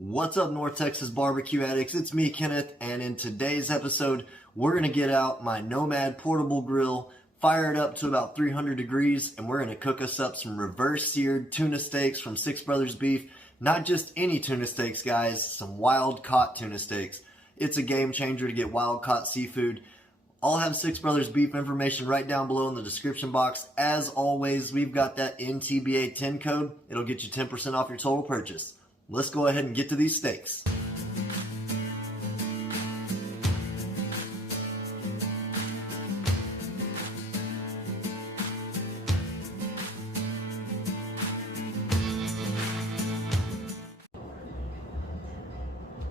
What's up, North Texas barbecue addicts? It's me, Kenneth, and in today's episode, we're going to get out my Nomad portable grill, fire it up to about 300 degrees, and we're going to cook us up some reverse seared tuna steaks from Six Brothers Beef. Not just any tuna steaks, guys, some wild caught tuna steaks. It's a game changer to get wild caught seafood. I'll have Six Brothers Beef information right down below in the description box. As always, we've got that NTBA 10 code. It'll get you 10% off your total purchase. Let's go ahead and get to these steaks.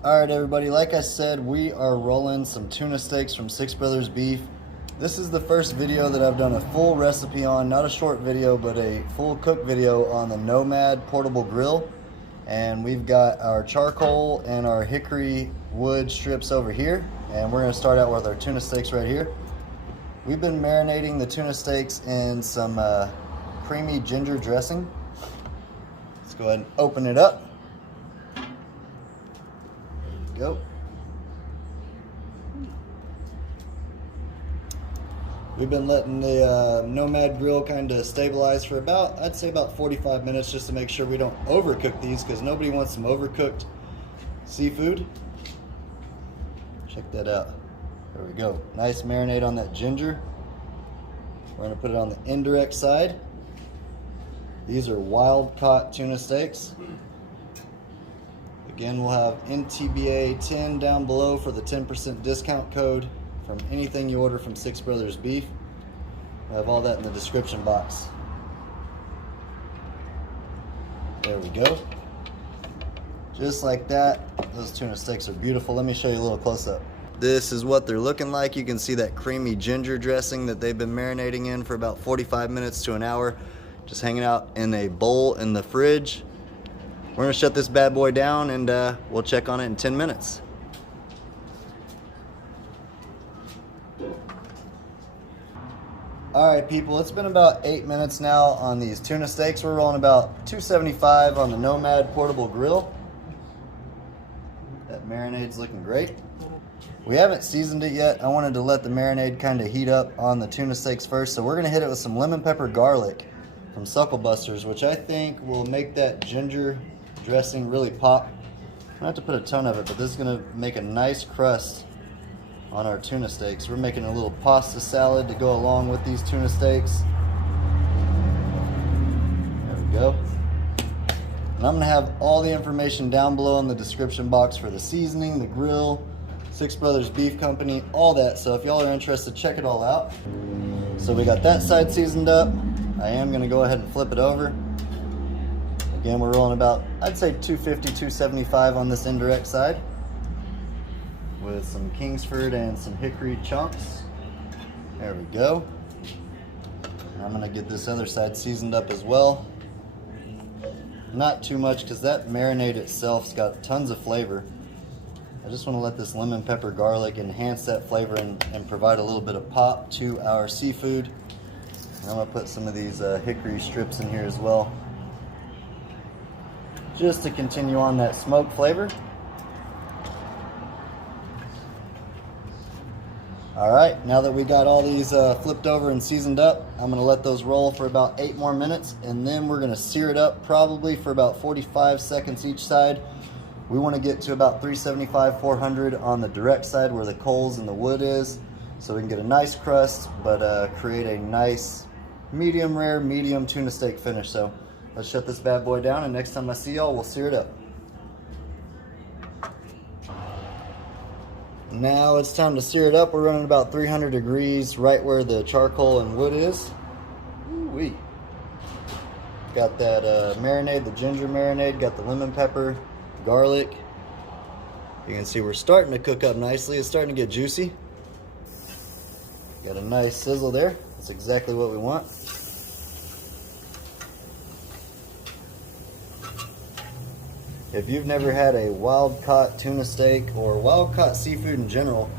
Alright everybody, like I said, we are rolling some tuna steaks from Six Brothers Beef. This is the first video that I've done a full recipe on, not a short video, but a full cook video on the Nomad portable grill. And we've got our charcoal and our hickory wood strips over here. And we're going to start out with our tuna steaks right here. We've been marinating the tuna steaks in some creamy ginger dressing. Let's go ahead and open it up. There we go. We've been letting the Nomad grill kind of stabilize for about, I'd say about 45 minutes just to make sure we don't overcook these, because nobody wants some overcooked seafood. Check that out. There we go. Nice marinade on that ginger. We're going to put it on the indirect side. These are wild caught tuna steaks. Again, we'll have NTBA 10 down below for the 10% discount code from anything you order from Six Brothers Beef. I have all that in the description box. There we go. Just like that. Those tuna steaks are beautiful. Let me show you a little close-up. This is what they're looking like. You can see that creamy ginger dressing that they've been marinating in for about 45 minutes to an hour. Just hanging out in a bowl in the fridge. We're gonna shut this bad boy down and we'll check on it in 10 minutes. Alright people, it's been about 8 minutes now on these tuna steaks. We're rolling about 275 on the Nomad portable grill. That marinade's looking great. We haven't seasoned it yet. I wanted to let the marinade kind of heat up on the tuna steaks first. So we're going to hit it with some lemon pepper garlic from Suckle Busters, which I think will make that ginger dressing really pop. I don't have to put a ton of it, but this is going to make a nice crust on our tuna steaks. We're making a little pasta salad to go along with these tuna steaks. There we go. And I'm going to have all the information down below in the description box for the seasoning, the grill, Six Brothers Beef Company, all that. So if y'all are interested, check it all out. So we got that side seasoned up. I am going to go ahead and flip it over. Again, we're rolling about, I'd say 250, 275 on this indirect side, with some Kingsford and some hickory chunks. There we go. And I'm gonna get this other side seasoned up as well. Not too much, because that marinade itself's got tons of flavor. I just want to let this lemon pepper garlic enhance that flavor and provide a little bit of pop to our seafood. And I'm gonna put some of these hickory strips in here as well, just to continue on that smoke flavor. Alright, now that we got all these flipped over and seasoned up, I'm going to let those roll for about 8 more minutes, and then we're going to sear it up probably for about 45 seconds each side. We want to get to about 375, 400 on the direct side where the coals and the wood is, so we can get a nice crust, but create a nice medium rare, medium tuna steak finish. So let's shut this bad boy down, and next time I see y'all, we'll sear it up. Now it's time to sear it up. We're running about 300 degrees right where the charcoal and wood is. Ooh-wee. Got that marinade, the ginger marinade, got the lemon pepper, garlic. You can see we're starting to cook up nicely. It's starting to get juicy. Got a nice sizzle there. That's exactly what we want. If you've never had a wild-caught tuna steak or wild-caught seafood in general,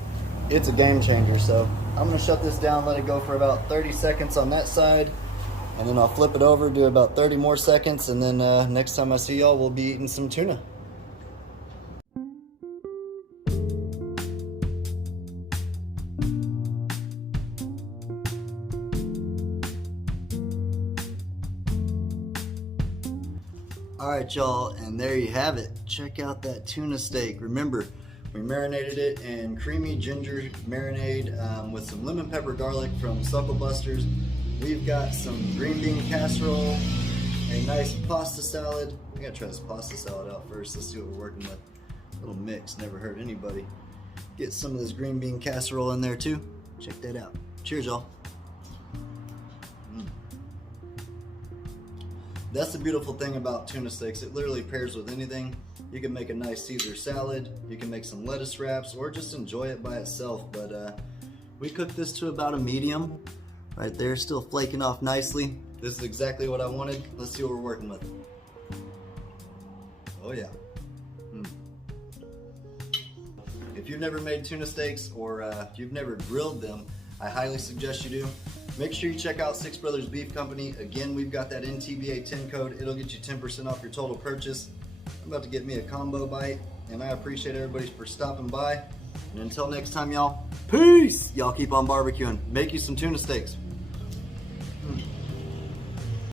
it's a game changer. So I'm going to shut this down, let it go for about 30 seconds on that side, and then I'll flip it over, do about 30 more seconds, and then next time I see y'all, we'll be eating some tuna. All right, y'all, and there you have it. Check out that tuna steak. Remember, we marinated it in creamy ginger marinade with some lemon pepper garlic from Suckle Busters. We've got some green bean casserole, a nice pasta salad. We gotta try this pasta salad out first. Let's see what we're working with. A little mix, never hurt anybody. Get some of this green bean casserole in there too. Check that out. Cheers, y'all. That's the beautiful thing about tuna steaks. It literally pairs with anything. You can make a nice Caesar salad, you can make some lettuce wraps, or just enjoy it by itself. But we cooked this to about a medium. Right there, still flaking off nicely. This is exactly what I wanted. Let's see what we're working with. Oh yeah. If you've never made tuna steaks, or if you've never grilled them, I highly suggest you do. Make sure you check out Six Brothers Beef Company. Again, we've got that NTBA 10 code. It'll get you 10% off your total purchase. I'm about to get me a combo bite, and I appreciate everybody for stopping by. And until next time, y'all, peace! Y'all keep on barbecuing. Make you some tuna steaks.